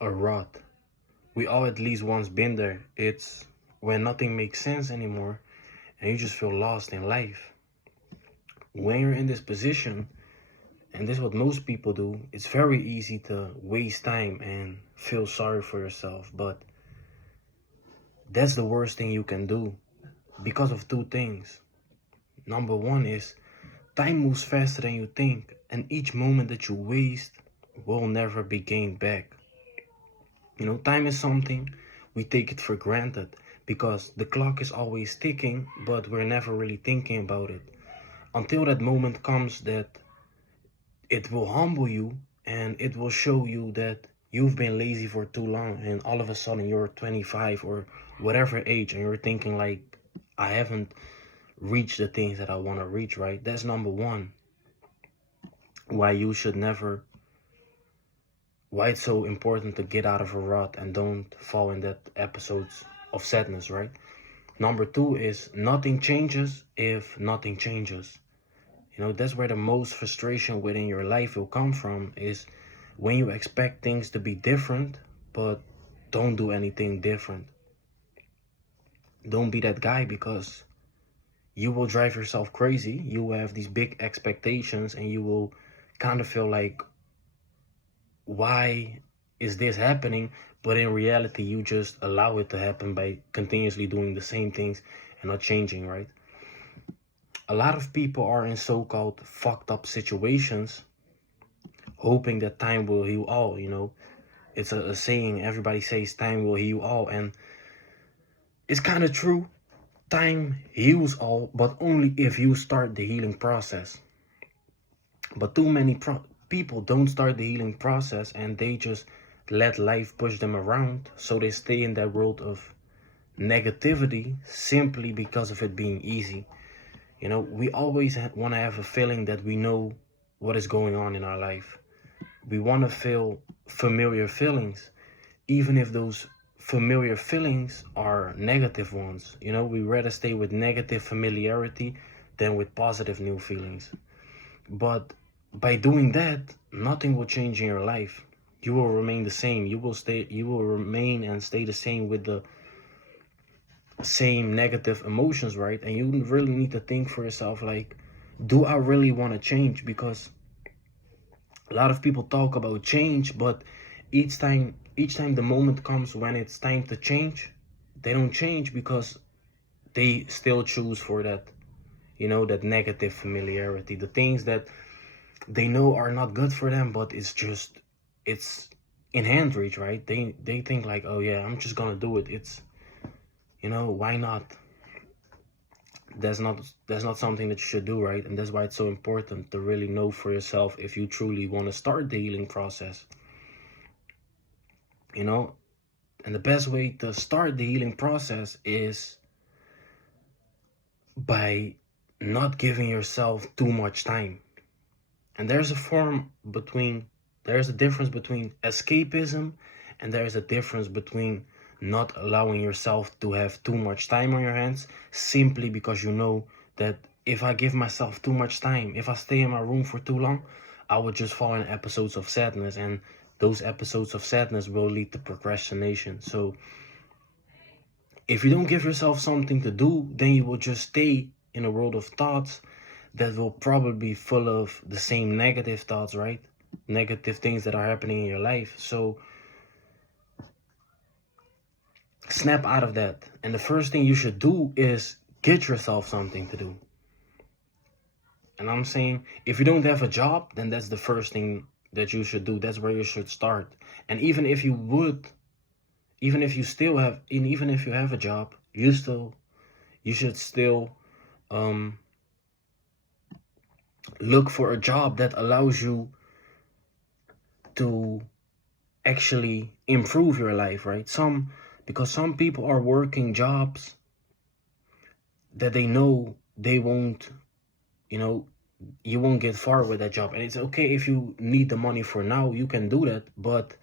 a rut. We all at least once been there. It's when nothing makes sense anymore and you just feel lost in life. When you're in this position, and this is what most people do, it's very easy to waste time and feel sorry for yourself. But that's the worst thing you can do because of two things. Number one is time moves faster than you think, and each moment that you waste will never be gained back. Time is something we take it for granted because the clock is always ticking, but we're never really thinking about it until that moment comes that it will humble you and it will show you that you've been lazy for too long, and all of a sudden you're 25 or whatever age and you're thinking like, I haven't reached the things that I want to reach, right? That's number one. Why you should never, why it's so important to get out of a rut and don't fall in that episodes of sadness, right? Number two is nothing changes if nothing changes. That's where the most frustration within your life will come from, is when you expect things to be different, but don't do anything different. Don't be that guy, because you will drive yourself crazy. You will have these big expectations and you will kind of feel like, why is this happening? But in reality, you just allow it to happen by continuously doing the same things and not changing, right? A lot of people are in so-called fucked up situations hoping that time will heal all. It's a saying, everybody says time will heal all, and it's kind of true. Time heals all, but only if you start the healing process. But too many people don't start the healing process, and they just let life push them around, so they stay in that world of negativity simply because of it being easy. We always want to have a feeling that we know what is going on in our life. We want to feel familiar feelings, even if those familiar feelings are negative ones. We rather stay with negative familiarity than with positive new feelings. But by doing that, nothing will change in your life. You will remain the same. You will remain and stay the same with the same negative emotions, right? And you really need to think for yourself, like, do I really want to change? Because a lot of people talk about change, but each time the moment comes when it's time to change, they don't change because they still choose for that, that negative familiarity, the things that they know are not good for them, but it's in hand reach, right? They think like, oh yeah, I'm just gonna do it. It's, why not? That's not something that you should do, right? And that's why it's so important to really know for yourself if you truly want to start the healing process. And the best way to start the healing process is by not giving yourself too much time. And there's a difference between escapism, and there's a difference between not allowing yourself to have too much time on your hands, simply because you know that if I give myself too much time, if I stay in my room for too long, I would just fall in episodes of sadness, and those episodes of sadness will lead to procrastination. So if you don't give yourself something to do, then you will just stay in a world of thoughts that will probably be full of the same negative thoughts, right? Negative things that are happening in your life. So snap out of that. And the first thing you should do is get yourself something to do. And I'm saying, if you don't have a job, then that's the first thing that you should do. That's where you should start. And even if you have a job, you should still look for a job that allows you to actually improve your life, right? Because some people are working jobs that they know they won't, you won't get far with that job. And it's okay if you need the money for now, you can do that. But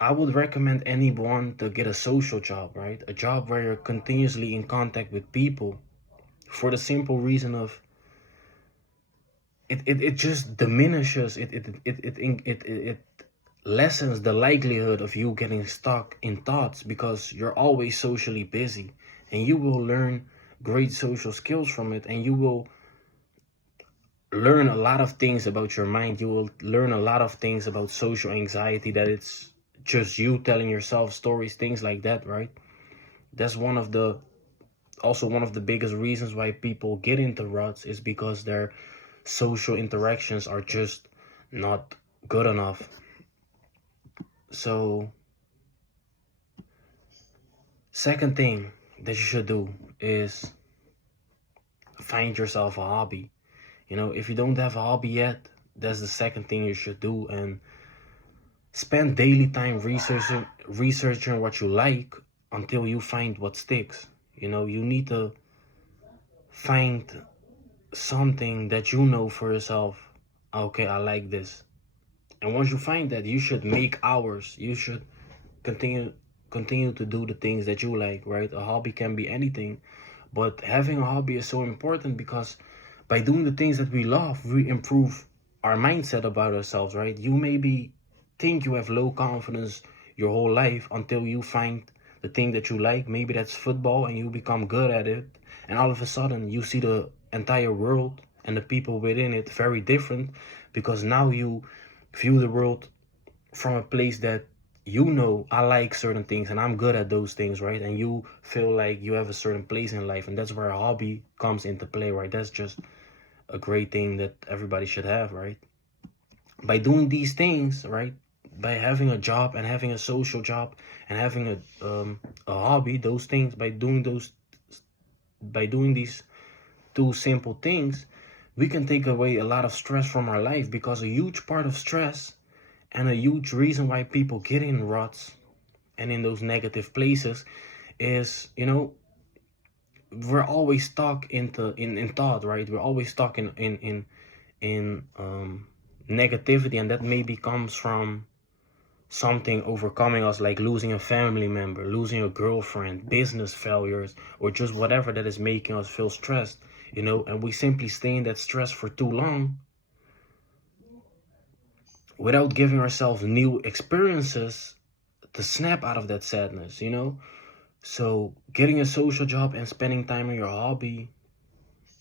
I would recommend anyone to get a social job, right? A job where you're continuously in contact with people, for the simple reason of it just diminishes it lessens the likelihood of you getting stuck in thoughts, because you're always socially busy, and you will learn great social skills from it, and you will learn a lot of things about your mind. You will learn a lot of things about social anxiety, that it's just you telling yourself stories, things like that, right? That's also one of the biggest reasons why people get into ruts, is because their social interactions are just not good enough. So, second thing that you should do is find yourself a hobby. You know, if you don't have a hobby yet, that's the second thing you should do, and spend daily time researching what you like until you find what sticks. You know, you need to find something that you know for yourself. Okay, I like this. And once you find that, you should make hours. You should continue to do the things that you like, right? A hobby can be anything, but having a hobby is so important, because by doing the things that we love, we improve our mindset about ourselves, right? You maybe think you have low confidence your whole life until you find the thing that you like. Maybe that's football, and you become good at it, and all of a sudden you see the entire world and the people within it very different, because now you view the world from a place that, you know, I like certain things and I'm good at those things, right? And you feel like you have a certain place in life, and that's where a hobby comes into play, right? That's just a great thing that everybody should have, right? By doing these things, right, by having a job and having a social job and having a hobby, those things, by doing these two simple things, we can take away a lot of stress from our life, because a huge part of stress and a huge reason why people get in ruts and in those negative places is, you know, we're always stuck in thought, right? We're always stuck in negativity, and that maybe comes from something overcoming us, like losing a family member, losing a girlfriend, business failures, or just whatever that is making us feel stressed, you know. And we simply stay in that stress for too long without giving ourselves new experiences to snap out of that sadness, you know. So getting a social job and spending time on your hobby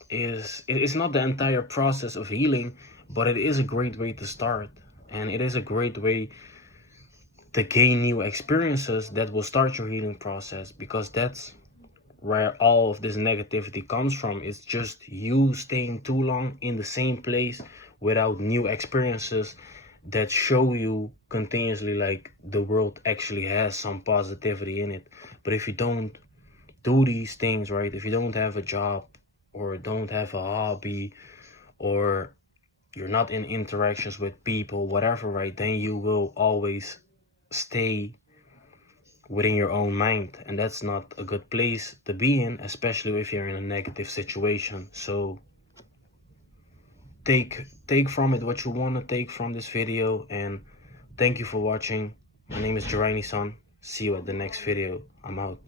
it's not the entire process of healing, but it is a great way to start, and it is a great way to gain new experiences that will start your healing process, because that's where all of this negativity comes from. It's just you staying too long in the same place without new experiences that show you continuously like the world actually has some positivity in it. But if you don't do these things, right, if you don't have a job or don't have a hobby, or you're not in interactions with people, whatever, right, then you will always stay within your own mind, and that's not a good place to be in, especially if you're in a negative situation. So take from it what you want to take from this video, and thank you for watching. My name is Jeraini Son. See you at the next video. I'm out.